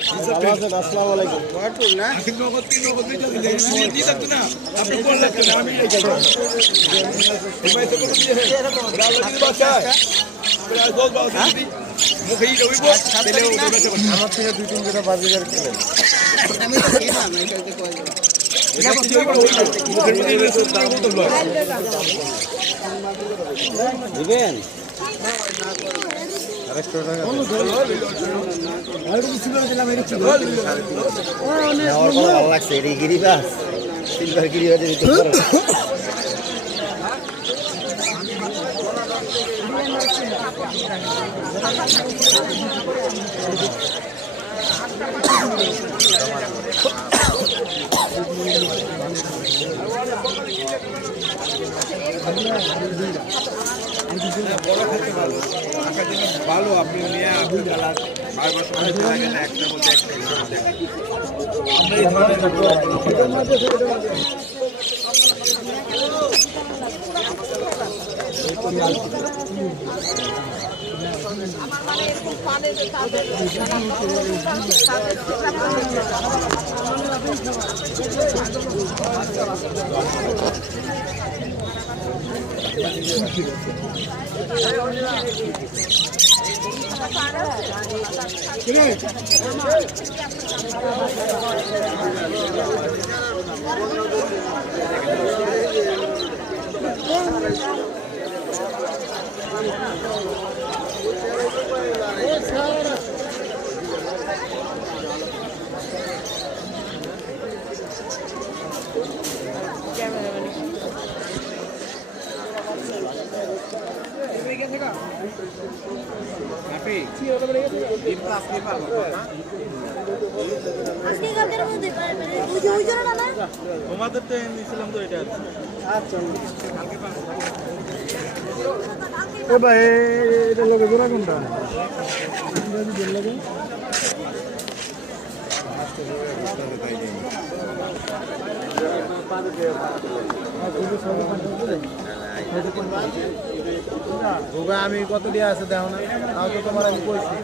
আসসালামু আলাইকুম। না আপনি কোন লাগছেন আমি এই যাই আমার থেকে 2-3 জোড়া বাজিগার কিনেন। দিবেন আরেকটা টাকা ভালো লাগছে। এটি গিরিবাস সিলভার গিরিবাস দিতে পারো। ভালো আপনি নিয়ে আপনি কালার 5 বছর লাগে না একটা মধ্যে তোমাদের তো নিয়েছিলাম তো এটা। আচ্ছা এ ভাই এটা লোকে জোড়া কোনটা? আমি কত দিয়ে আছে দেখো না, তাও তো তোমার আমি বলছি